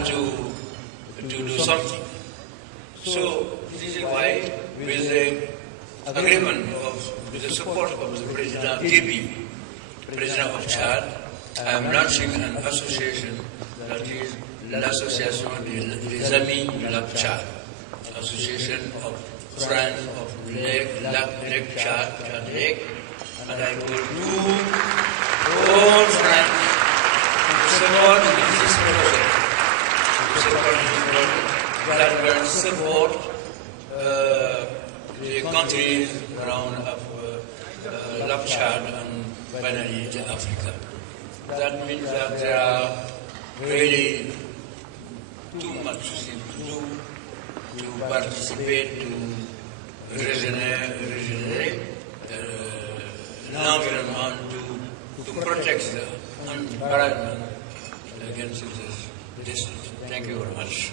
have to do something. So this is why, with the agreement with the support of the President Tibi, President of Chad, I am launching an association that is l'Association des Amis du Lac Chad, Association of Friends of Lake Chad, Lake, and I will do all friends to support this project, that will support the countries around Lac Chad and finally Africa. That means that there are really too much things to do to participate, to regenerate l'environment, to protect the environment against this disease. Thank you very much.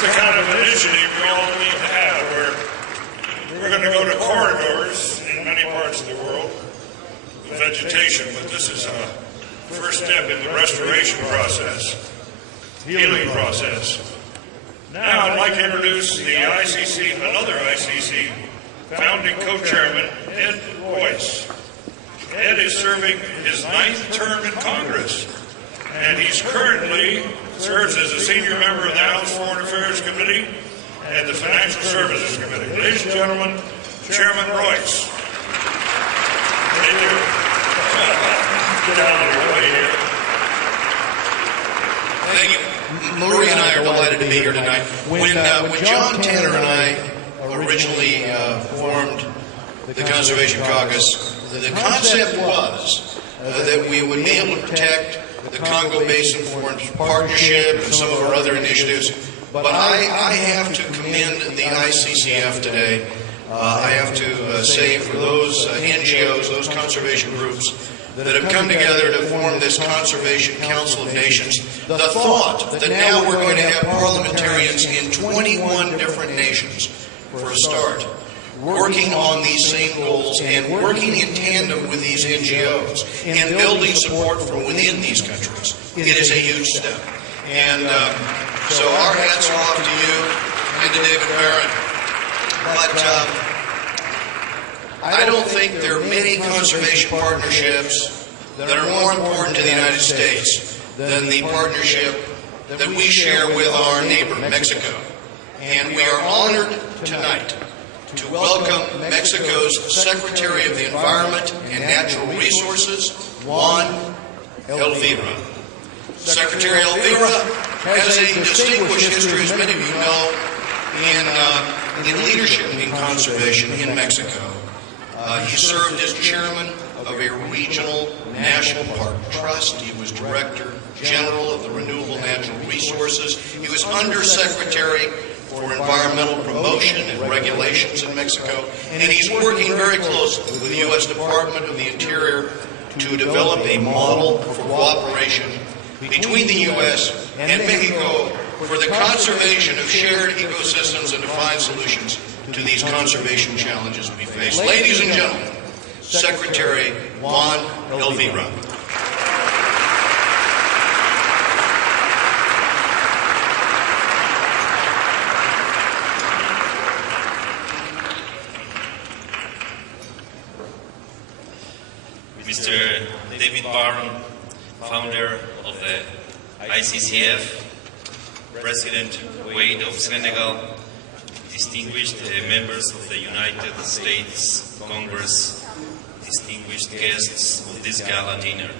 The kind of initiative we all need to have, where we're going to go to corridors in many parts of the world with vegetation, but this is a first step in the restoration process, healing process. Now I'd like to introduce the ICC, another ICC founding co-chairman, Ed Royce. Ed is serving his 9th term in Congress, and he's currently serves as a senior member of the House Foreign Affairs Committee and the Financial Services Committee. Ladies and gentlemen, Chairman Royce. Thank you. Get out of your way here. Thank you. Marie and I are delighted to be here tonight. When John Tanner and I originally formed the Conservation Caucus, the concept was that we would be able to protect the Congo Basin Foreign Partnership and some of our other initiatives. But I have to commend the ICCF today. I have to say for those NGOs, those conservation groups that have come together to form this Conservation Council of Nations, the thought that now we're going to have parliamentarians in 21 different nations, for a start, working on these same goals and working in tandem with these NGOs and building support from within these countries. It is a huge step. And so our hats are off to you and to David Barron. But I don't think there are many conservation partnerships that are more important to the United States than the partnership that we share with our neighbor, Mexico. And we are honored tonight to welcome Mexico's Secretary of the Environment and Natural Resources, Juan Elvira. Secretary Elvira has a distinguished history, as many of you know, in leadership in conservation in Mexico. He served as chairman of a regional national park trust. He was director general of the Renewable Natural Resources. He was undersecretary for environmental promotion and regulations in Mexico, and he's working very closely with the U.S. Department of the Interior to develop a model for cooperation between the U.S. and Mexico for the conservation of shared ecosystems and to find solutions to these conservation challenges we face. Ladies and gentlemen, Secretary Juan Elvira. Mr. David Barron, founder of the ICCF, President Wade of Senegal, distinguished members of the United States Congress, distinguished guests of this gala dinner.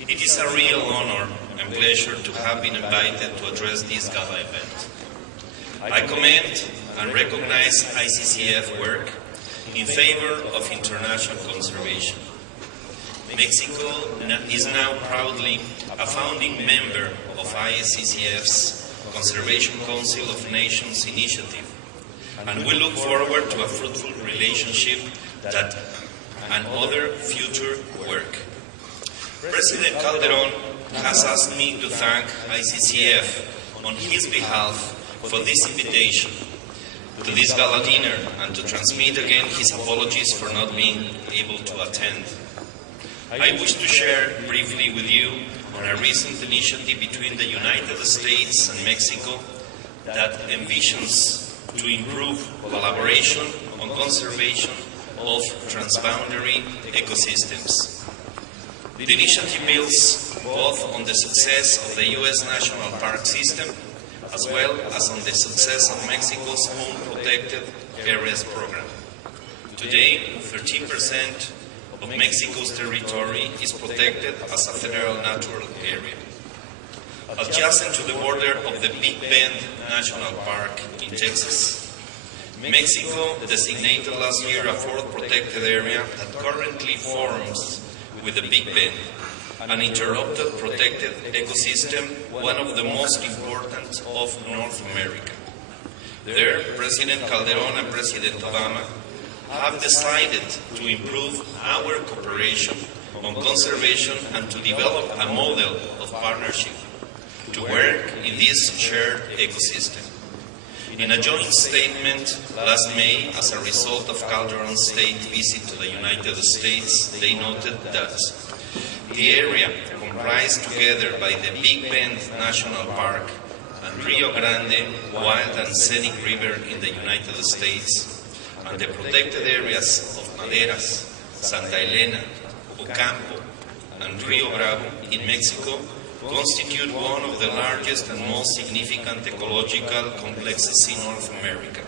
It is a real honor and pleasure to have been invited to address this gala event. I commend and recognize ICCF work in favor of international conservation. Mexico is now proudly a founding member of ICCF's Conservation Council of Nations initiative, and we look forward to a fruitful relationship and other future work. President Calderon has asked me to thank ICCF on his behalf for this invitation to this gala dinner and to transmit again his apologies for not being able to attend. I wish to share briefly with you on a recent initiative between the United States and Mexico that envisions to improve collaboration on conservation of transboundary ecosystems. The initiative builds both on the success of the U.S. National Park System as well as on the success of Mexico's own Protected Areas Program. Today, 13% of Mexico's territory is protected as a federal natural area. Adjacent to the border of the Big Bend National Park in Texas, Mexico designated last year a fourth protected area that currently forms with the Big Bend, an interrupted protected ecosystem, one of the most important of North America. There, President Calderon and President Obama have decided to improve our cooperation on conservation and to develop a model of partnership to work in this shared ecosystem. In a joint statement last May, as a result of Calderon's state visit to the United States, they noted that the area comprised together by the Big Bend National Park and Rio Grande Wild and Scenic River in the United States and the protected areas of Maderas, Santa Elena, Ocampo, and Rio Bravo in Mexico constitute one of the largest and most significant ecological complexes in North America.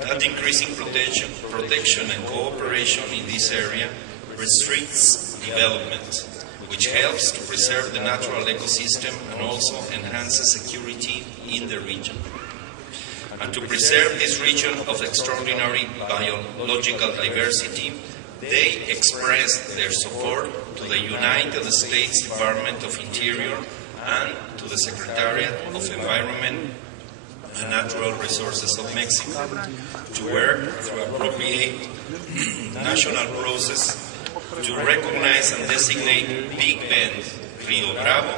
That increasing protection and cooperation in this area restricts development, which helps to preserve the natural ecosystem and also enhances security in the region. And to preserve this region of extraordinary biological diversity, they expressed their support to the United States Department of Interior and to the Secretariat of Environment and Natural Resources of Mexico to work through appropriate national process to recognize and designate Big Bend, Rio Bravo,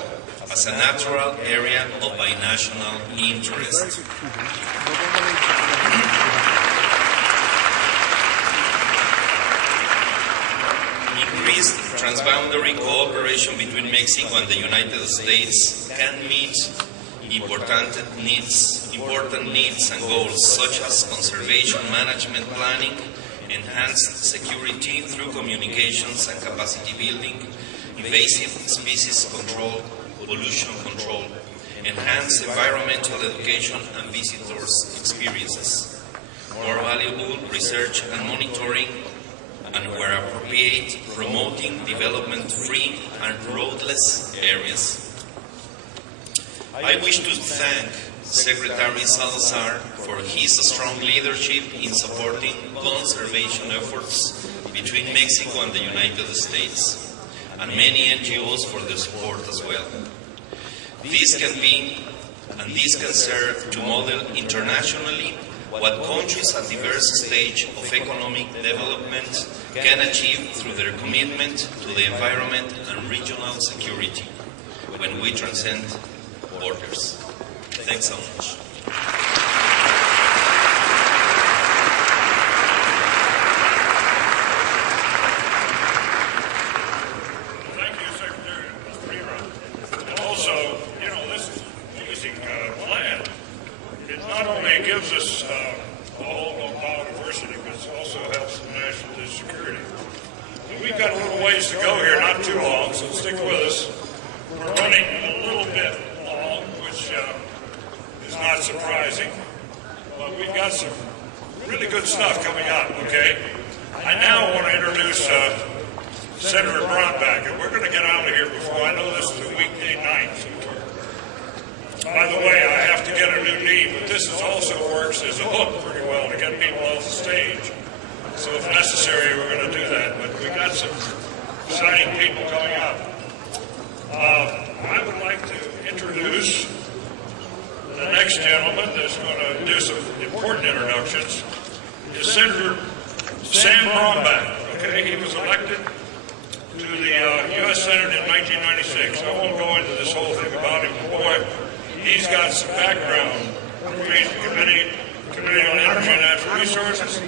as a natural area of binational interest. Increased transboundary cooperation between Mexico and the United States can meet important needs and goals such as conservation management planning, enhanced security through communications and capacity building, invasive species control, pollution control, enhanced environmental education and visitors' experiences, more valuable research and monitoring, and where appropriate, promoting development-free and roadless areas. I wish to thank Secretary Salazar for his strong leadership in supporting conservation efforts between Mexico and the United States, and many NGOs for their support as well. This can serve to model internationally what countries at diverse stage of economic development can achieve through their commitment to the environment and regional security when we transcend borders. Thanks so much. Thank you, Secretary. And also, this is an amazing plan. It not only gives us a whole of biodiversity, but it also helps the national security. And we've got a little ways to go here, not too long, so stick with us. We're running a little bit long, which is not surprising, but we've got some really good stuff coming up, okay? I now want to introduce Senator Brombacher. We're going to get out of here before, I know this is a weekday night. By the way, I have to get a new knee, but this also works as a hook pretty well to get people off the stage. So if necessary, we're going to do that. But we got some exciting people coming up. I would like to introduce the next gentleman that's going to do some important introductions. Is Senator Sam Brownback. Okay, he was elected to the U.S. Senate in 1996. I won't go into this whole thing about him, but boy, he's got some background. He's the Committee on Energy and Natural Resources,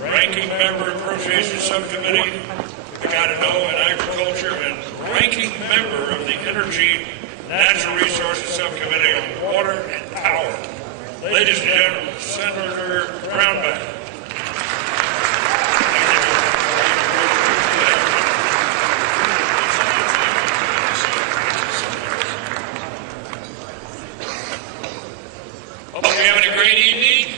ranking member Appropriations Subcommittee, we got to know in Agriculture, and ranking member of the Energy Natural Resources Subcommittee on Water and Power. Ladies and gentlemen, Senator Brownback. Hope you're having a great evening.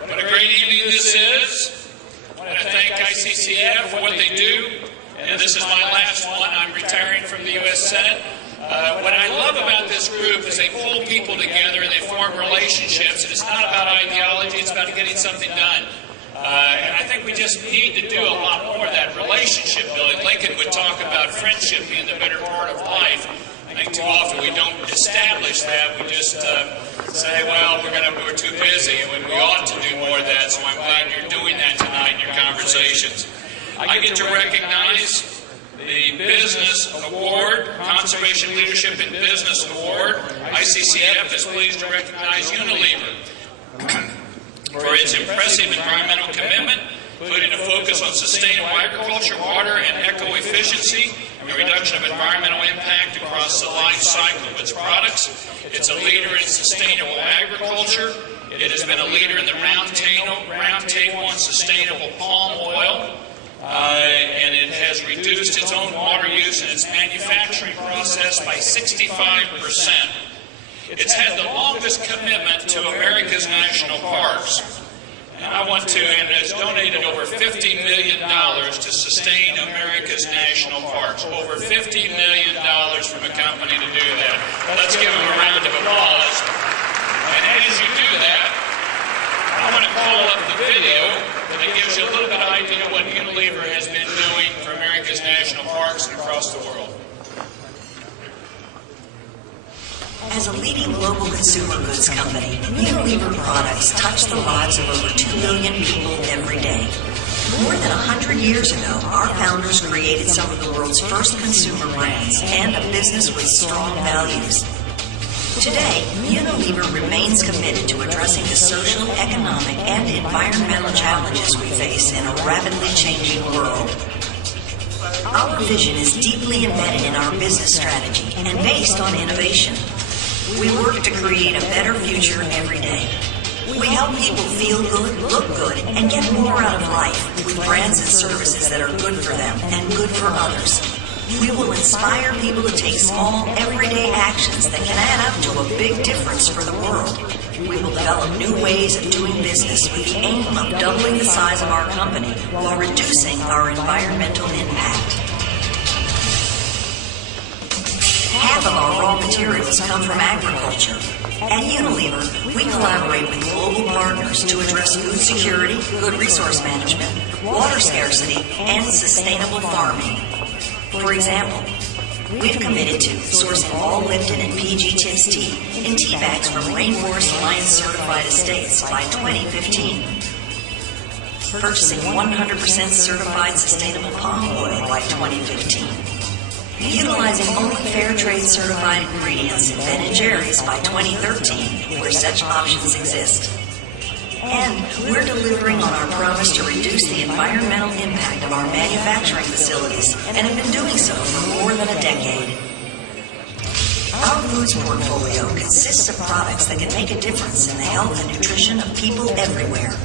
What a great evening this is. I want to thank ICCF for what they do. And this is my last one. I'm retiring from the U.S. Senate. What I love about this group is they pull people together and they form relationships. And it's not about ideology, it's about getting something done. And I think we just need to do a lot more of that relationship building. Lincoln would talk about friendship being the better part of life. I think too often we don't establish that. We just say, well, we're too busy, and we ought to do more of that. So I'm glad you're doing that tonight in your conversations. I get to recognize the Business Award, Conservation Leadership in Business Award. ICCF is pleased to recognize Unilever for its impressive environmental commitment, putting a focus on sustainable agriculture, water, and eco-efficiency, and the reduction of environmental impact across the life cycle of its products. It's a leader in sustainable agriculture. It has been a leader in the roundtable on sustainable palm oil. And it has reduced its own water use in its manufacturing process by 65%. It's had the longest commitment to America's national parks. And I want to, and has donated over $50 million to sustain America's national parks. Over $50 million from a company to do that. Let's give them a round of applause. And as you do that, I want to call up the video that gives you a little bit of idea what Unilever has been doing for America's national parks and across the world. As a leading global consumer goods company, Unilever products touch the lives of over 2 million people every day. More than 100 years ago, our founders created some of the world's first consumer brands and a business with strong values. Today, Unilever remains committed to addressing the social, economic, and environmental challenges we face in a rapidly changing world. Our vision is deeply embedded in our business strategy and based on innovation. We work to create a better future every day. We help people feel good, look good, and get more out of life with brands and services that are good for them and good for others. We will inspire people to take small, everyday actions that can add up to a big difference for the world. We will develop new ways of doing business with the aim of doubling the size of our company while reducing our environmental impact. Half of our raw materials come from agriculture. At Unilever, we collaborate with global partners to address food security, good resource management, water scarcity, and sustainable farming. For example, we've committed to sourcing all Lipton and PG Tips tea in tea bags from Rainforest Alliance certified estates by 2015. Purchasing 100% certified sustainable palm oil by 2015. Utilizing only fair trade certified ingredients in Ben & Jerry's by 2013, where such options exist. And we're delivering on our promise to reduce the environmental impact of our manufacturing facilities, and have been doing so for more than a decade. Our foods portfolio consists of products that can make a difference in the health and nutrition of people everywhere.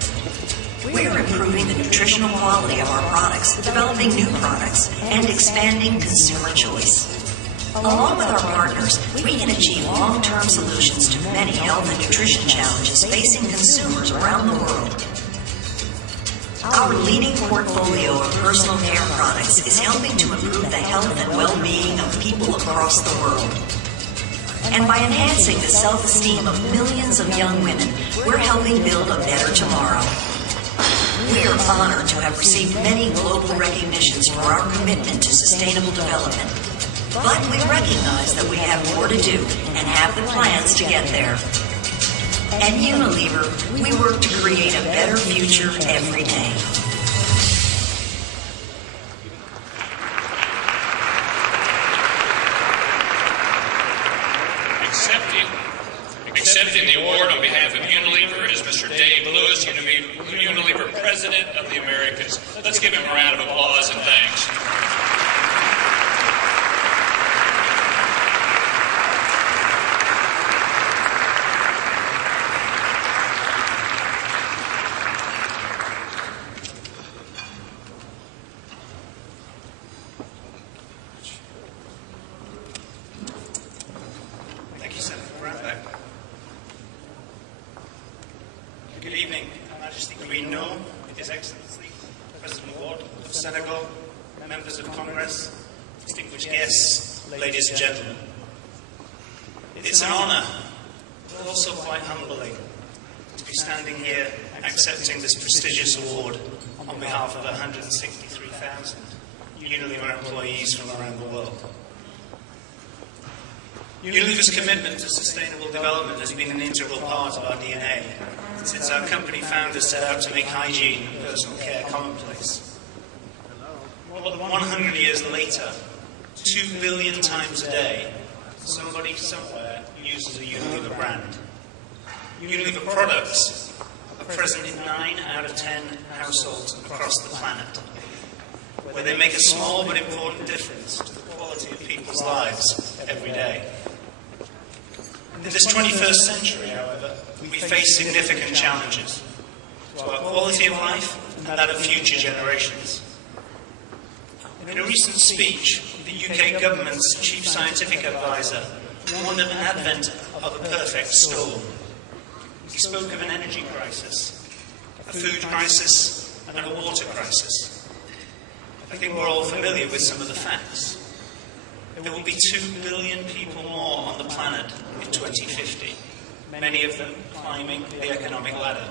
We're improving the nutritional quality of our products, developing new products, and expanding consumer choice. Along with our partners, we can achieve long-term solutions to many health and nutrition challenges facing consumers around the world. Our leading portfolio of personal care products is helping to improve the health and well-being of people across the world. And by enhancing the self-esteem of millions of young women, we're helping build a better tomorrow. We are honored to have received many global recognitions for our commitment to sustainable development. But we recognize that we have more to do and have the plans to get there. At Unilever, we work to create a better future every day. Accepting the award on behalf of Unilever is Mr. Dave Lewis, Unilever President of the Americas. Let's give him a round of applause and thanks. Thank you, Senator Bradbeck. Good evening, Her Majesty Queen No, His Excellency, President Ward of Senegal, members of Congress, distinguished guests, ladies and gentlemen. It's an honour, but also quite humbling, to be standing here accepting this prestigious award on behalf of 163,000 Unilever employees from around the world. Unilever's commitment to sustainable development has been an integral part of our DNA since our company founders set out to make hygiene and personal care commonplace. More than 100 years later, 2 billion times a day, somebody somewhere uses a Unilever brand. Unilever products are present in 9 out of 10 households across the planet, where they make a small but important difference to the quality of people's lives every day. In this 21st century, however, we face significant challenges to our quality of life and that of future generations. In a recent speech, the UK government's chief scientific advisor warned of an advent of a perfect storm. He spoke of an energy crisis, a food crisis, and a water crisis. I think we're all familiar with some of the facts. There will be 2 billion people more on the planet in 2050, many of them climbing the economic ladder.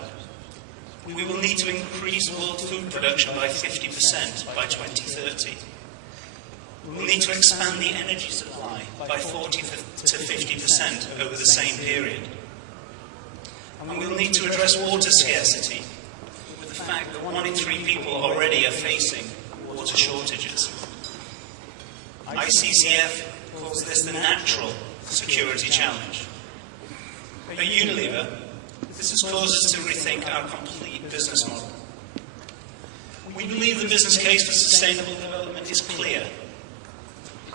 We will need to increase world food production by 50% by 2030. We will need to expand the energy supply by 40 to 50% over the same period. And we will need to address water scarcity with the fact that 1 in 3 people already are facing water shortages. ICCF calls this the natural security challenge. At Unilever, this has caused us to rethink our complete business model. We believe the business case for sustainable development is clear.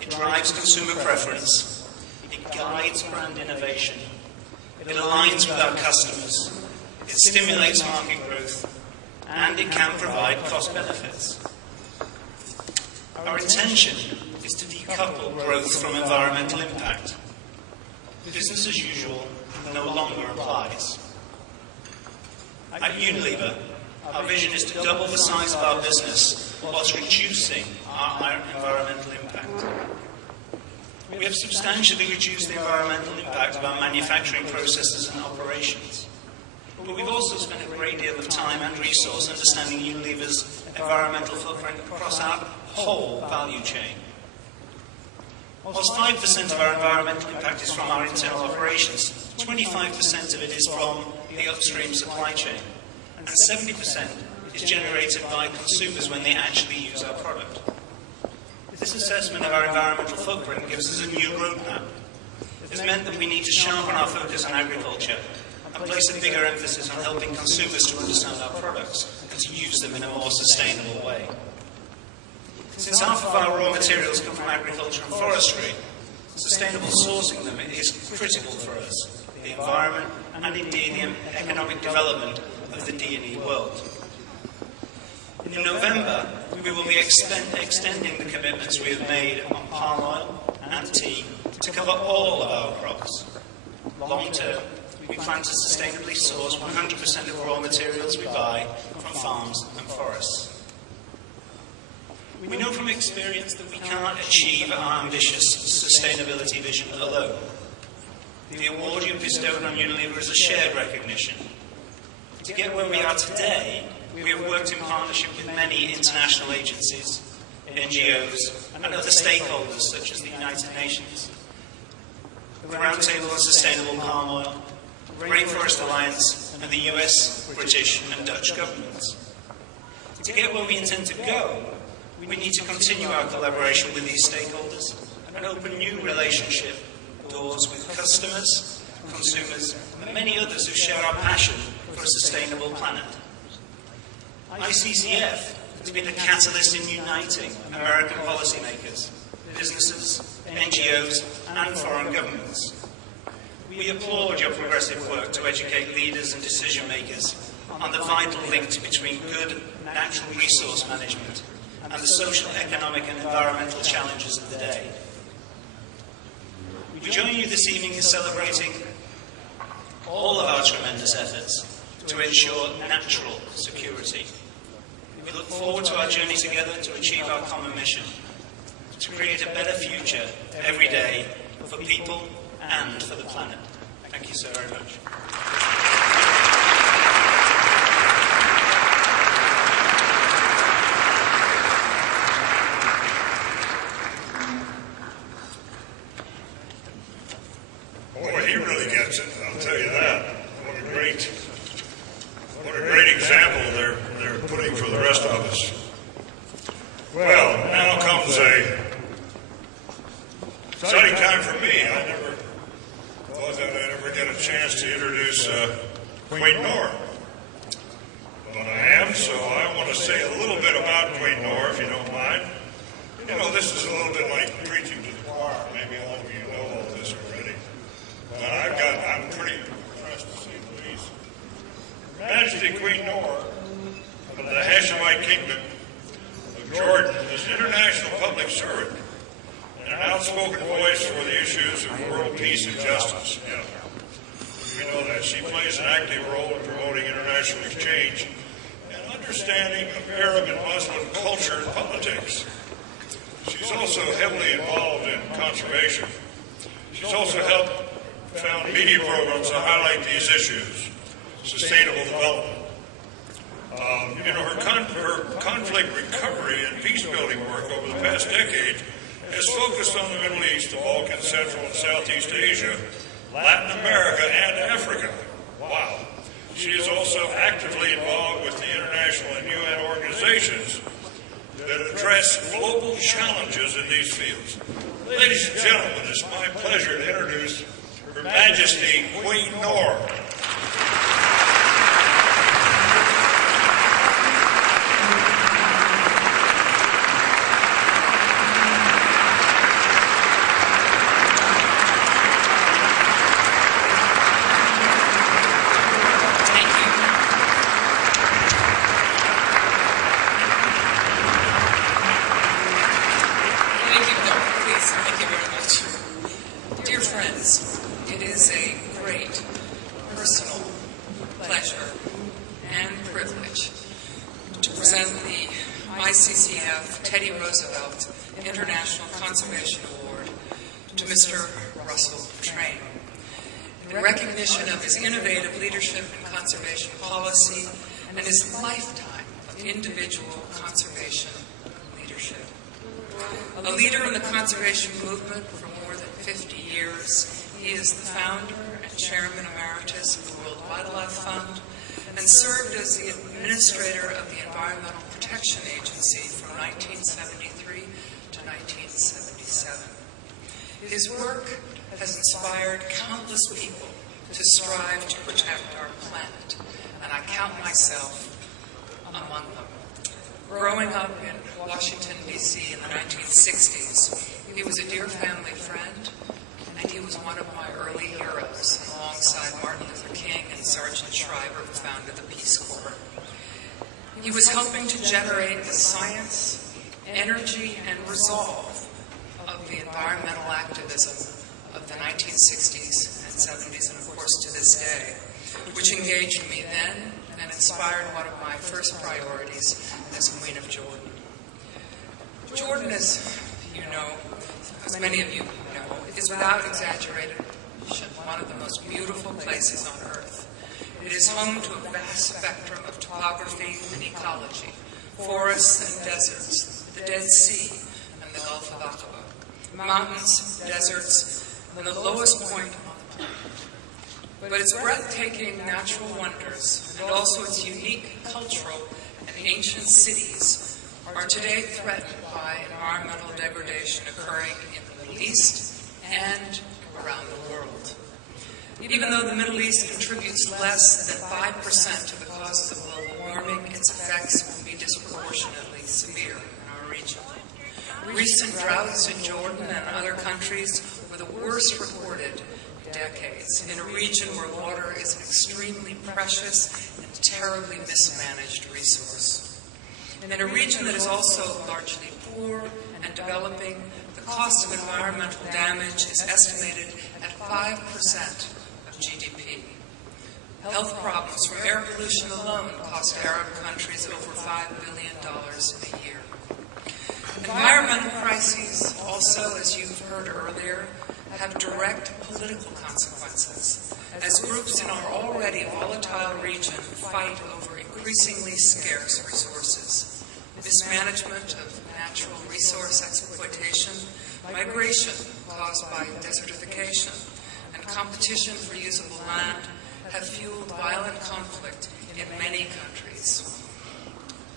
It drives consumer preference, it guides brand innovation, it aligns with our customers, it stimulates market growth, and it can provide cost benefits. Our intention is to decouple growth from environmental impact. Business as usual no longer applies. At Unilever, our vision is to double the size of our business whilst reducing our environmental impact. We have substantially reduced the environmental impact of our manufacturing processes and operations. But we've also spent a great deal of time and resource understanding Unilever's environmental footprint across our whole value chain. Whilst 5% of our environmental impact is from our internal operations, 25% of it is from the upstream supply chain, and 70% is generated by consumers when they actually use our product. This assessment of our environmental footprint gives us a new roadmap. It's meant that we need to sharpen our focus on agriculture and place a bigger emphasis on helping consumers to understand our products and to use them in a more sustainable way. Since half of our raw materials come from agriculture and forestry, sustainable sourcing them is critical for us, the environment, and indeed the economic development of the D&E world. In November, we will be extending the commitments we have made on palm oil and tea to cover all of our crops. Long term, we plan to sustainably source 100% of raw materials we buy from farms and forests. We know from experience that we cannot achieve our ambitious sustainability vision alone. The award you bestowed on Unilever is a shared recognition. To get where we are today, we have worked in partnership with many international agencies, NGOs, and other stakeholders such as the United Nations, the Roundtable on Sustainable Palm Oil, Rainforest Alliance, and the US, British, and Dutch governments. To get where we intend to go, we need to continue our collaboration with these stakeholders and open new relationship doors with customers, consumers, and many others who share our passion for a sustainable planet. ICCF has been a catalyst in uniting American policymakers, businesses, NGOs, and foreign governments. We applaud your progressive work to educate leaders and decision makers on the vital link between good natural resource management and the social, economic, and environmental challenges of the day. We join you this evening in celebrating all of our tremendous efforts to ensure natural security. We look forward to our journey together to achieve our common mission, to create a better future every day for people and for the planet. Thank you so very much. Boy, he really gets it, I'll tell you that. What a great example they're putting for the rest of us. Well, now comes a exciting time for me. I never thought that I'd ever get a chance to introduce Queen Nora. But I am, so I want to say a little bit about Queen Nora, if you don't mind. You know, this is a little bit like preaching to the choir. Maybe all of you know all this already. But I'm pretty impressed to say the least. Her Majesty Queen Nora of the Hashemite Kingdom of Jordan is an international public servant and an outspoken voice for the issues of world peace and justice. Yeah. We know that she plays an active role in promoting international exchange and understanding of Arab and Muslim culture and politics. She's also heavily involved in conservation. She's also helped found media programs to highlight these issues, sustainable development. Her conflict recovery and peace-building work over the past decade has focused on the Middle East, the Balkans, Central and Southeast Asia, Latin America, and Africa. Wow. She is also actively involved with the international and UN organizations that address global challenges in these fields. Ladies and gentlemen, it's my pleasure to introduce Her Majesty Queen Nora. ICCF Teddy Roosevelt International Conservation Award to Mr. Russell Train in recognition of his innovative leadership in conservation policy and his lifetime of individual conservation leadership. A leader in the conservation movement for more than 50 years, he is the founder and chairman emeritus of the World Wildlife Fund and served as the administrator of the Environmental Protection Agency from 1973 to 1977. His work has inspired countless people to strive to protect our planet, and I count myself among them. Growing up in Washington, D.C. in the 1960s, he was a dear family friend, and he was one of my early heroes, alongside Martin Luther King and Sergeant Schreiber, who founded the Peace Corps. He was helping to generate the science, energy, and resolve of the environmental activism of the 1960s and 70s, and of course to this day, which engaged me then and inspired one of my first priorities as Queen of Jordan. Jordan, as you know, as many of you know, is without exaggeration one of the most beautiful places on earth. It is home to a vast spectrum of topography and ecology, forests and deserts, the Dead Sea and the Gulf of Aqaba, mountains, deserts, and the lowest point on the planet. But its breathtaking natural wonders and also its unique cultural and ancient cities are today threatened by environmental degradation occurring in the Middle East and around the world. Even though the Middle East contributes less than 5% to the causes of global warming, its effects will be disproportionately severe in our region. Recent droughts in Jordan and other countries were the worst recorded in decades, in a region where water is an extremely precious and terribly mismanaged resource. In a region that is also largely poor and developing, the cost of environmental damage is estimated at 5% of GDP. Health problems from air pollution alone cost Arab countries over $5 billion a year. Environmental crises also, as you've heard earlier, have direct political consequences, as groups in our already volatile region fight over increasingly scarce resources. Mismanagement of natural resource exploitation, migration caused by desertification, and competition for usable land have fueled violent conflict in many countries.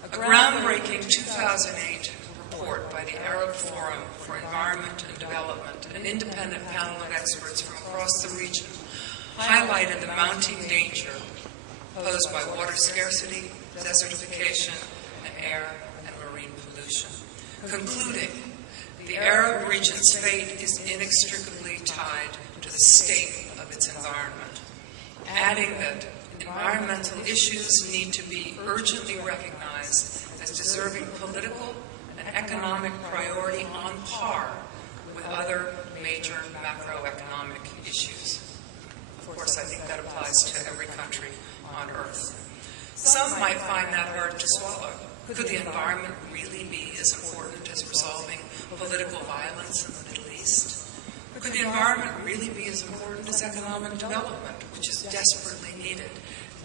A groundbreaking 2008 report by the Arab Forum for Environment and Development, an independent panel of experts from across the region, highlighted the mounting danger posed by water scarcity, desertification, and air and marine pollution, concluding the Arab region's fate is inextricably tied to the state of its environment, adding that environmental issues need to be urgently recognized as deserving political and economic priority on par with other major macroeconomic issues. Of course, I think that applies to every country on Earth. Some might find that hard to swallow. Could the environment really be as important as resolving political violence in the Middle East? Or could the environment really be as important as economic development, which is desperately needed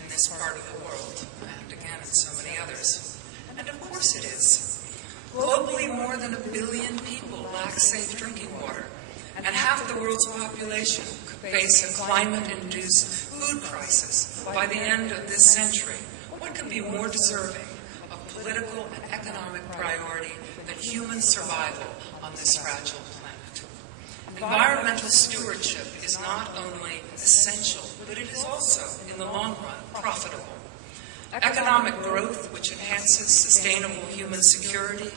in this part of the world, and again in so many others? And of course it is. Globally, more than 1 billion people lack safe drinking water, and half the world's population could face a climate-induced food crisis by the end of this century. What could be more deserving of political and economic priority than human survival on this fragile planet? Environmental stewardship is not only essential, but it is also, in the long run, profitable. Economic growth, which enhances sustainable human security,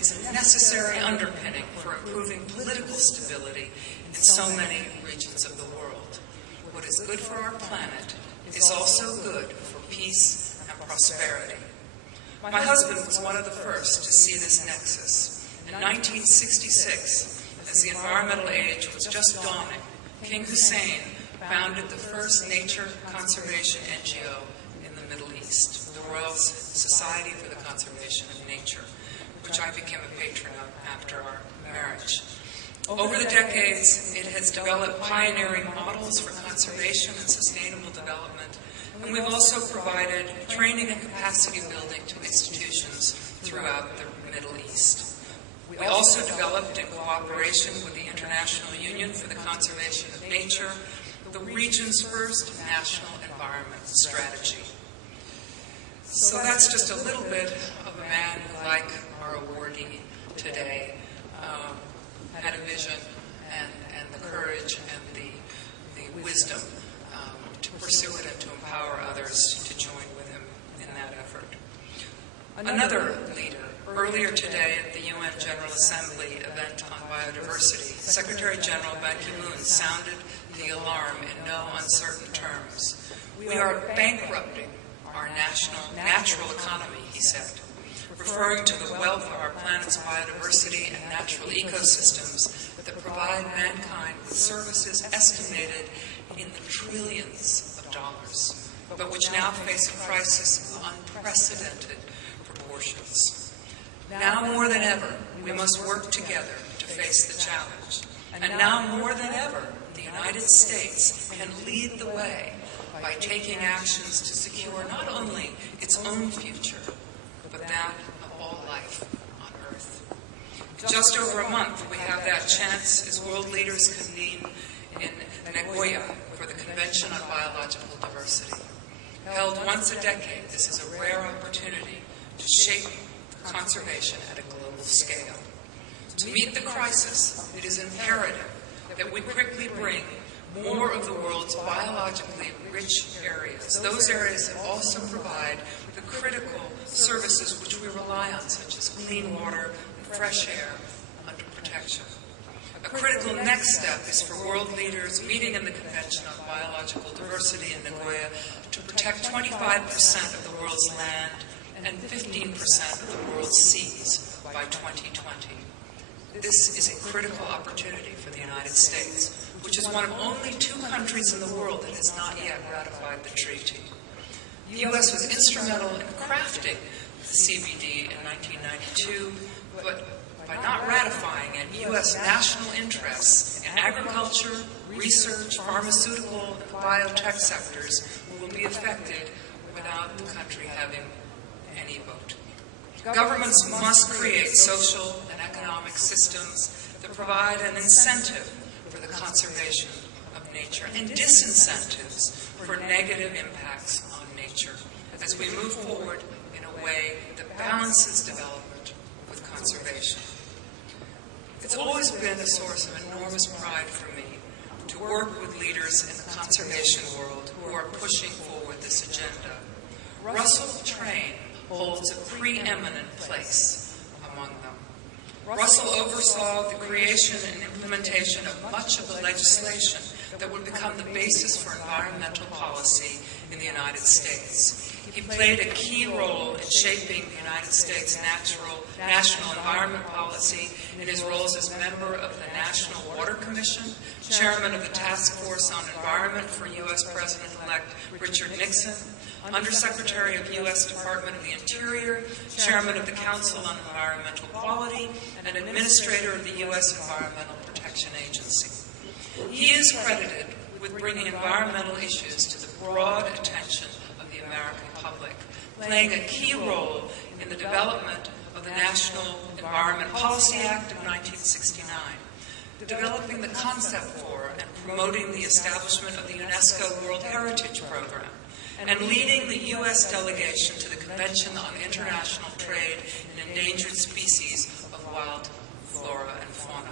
is a necessary underpinning for improving political stability in so many regions of the world. What is good for our planet is also good for peace and prosperity. My husband was one of the first to see this nexus. In 1966, as the environmental age was just dawning, King Hussein founded the first nature conservation NGO in the Middle East, the Royal Society for the Conservation of Nature, which I became a patron of after our marriage. Over the decades, it has developed pioneering models for conservation and sustainable development, and we've also provided training and capacity building to institutions throughout the Middle East. We also developed, in cooperation with the International Union for the Conservation of Nature, the region's first national environment strategy. So that's just a little bit of a man who, like our awardee today, had a vision and the courage and the wisdom to pursue it and to empower others to join with him in that effort. Another leader, earlier today at the UN General Assembly event on biodiversity, Secretary General Ban Ki-moon sounded the alarm in no uncertain terms. We are bankrupting our natural economy, he said, referring to the wealth of our planet's biodiversity and natural ecosystems that provide mankind with services estimated in the trillions of dollars, but which now face a crisis of unprecedented proportions. Now more than ever, we must work together to face the challenge. And now more than ever, the United States can lead the way by taking actions to secure not only its own future, but that of all life on Earth. In just over a month, we have that chance as world leaders convene in Nagoya for the Convention on Biological Diversity. Held once a decade, this is a rare opportunity to shape conservation at a global scale. To meet the crisis, it is imperative that we quickly bring more of the world's biologically rich areas, those areas that also provide the critical services which we rely on, such as clean water and fresh air, under protection. A critical next step is for world leaders meeting in the Convention on Biological Diversity in Nagoya to protect 25% of the world's land and 15% of the world's seas by 2020. This is a critical opportunity for the United States, which is one of only 2 countries in the world that has not yet ratified the treaty. The U.S. was instrumental in crafting the CBD in 1992, but by not ratifying it, U.S. national interests in agriculture, research, pharmaceutical, and biotech sectors will be affected without the country having any vote. Governments must create social and economic systems that provide an incentive for the conservation of nature and disincentives for negative impacts on nature as we move forward in a way that balances development with conservation. It's always been a source of enormous pride for me to work with leaders in the conservation world who are pushing forward this agenda. Russell Train holds a preeminent place among them. Russell oversaw the creation and implementation of much of the legislation that would become the basis for environmental policy in the United States. He played a key role in shaping the United States national environment policy in his roles as member of the National Water Commission, chairman of the Task Force on Environment for U.S. President-elect Richard Nixon, Undersecretary of U.S. Department of the Interior, Chairman of the Council on Environmental Quality, and Administrator of the U.S. Environmental Protection Agency. He is credited with bringing environmental issues to the broad attention of the American public, playing a key role in the development of the National Environment Policy Act of 1969, developing the concept for and promoting the establishment of the UNESCO World Heritage Program, and leading the U.S. delegation to the Convention on International Trade in Endangered Species of Wild Flora and Fauna.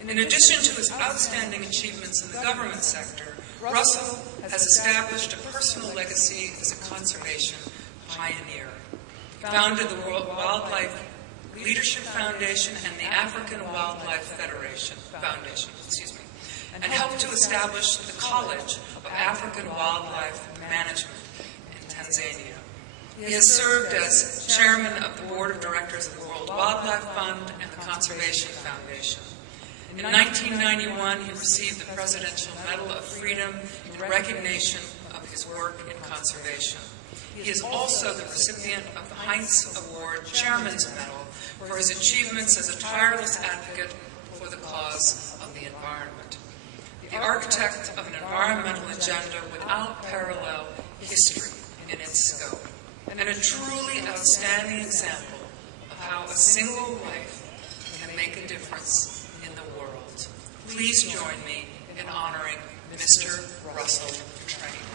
In addition to his outstanding achievements in the government sector, Russell has established a personal legacy as a conservation pioneer. He founded the World Wildlife Leadership Foundation and the African Wildlife Foundation, and helped to establish the College of African Wildlife Management in Tanzania. He has served as chairman of the board of directors of the World Wildlife Fund and the Conservation Foundation. In 1991, he received the Presidential Medal of Freedom in recognition of his work in conservation. He is also the recipient of the Heinz Award Chairman's Medal for his achievements as a tireless advocate for the cause of the environment. The architect of an environmental agenda without parallel history in its scope, and a truly outstanding example of how a single life can make a difference in the world. Please join me in honoring Mr. Russell Train.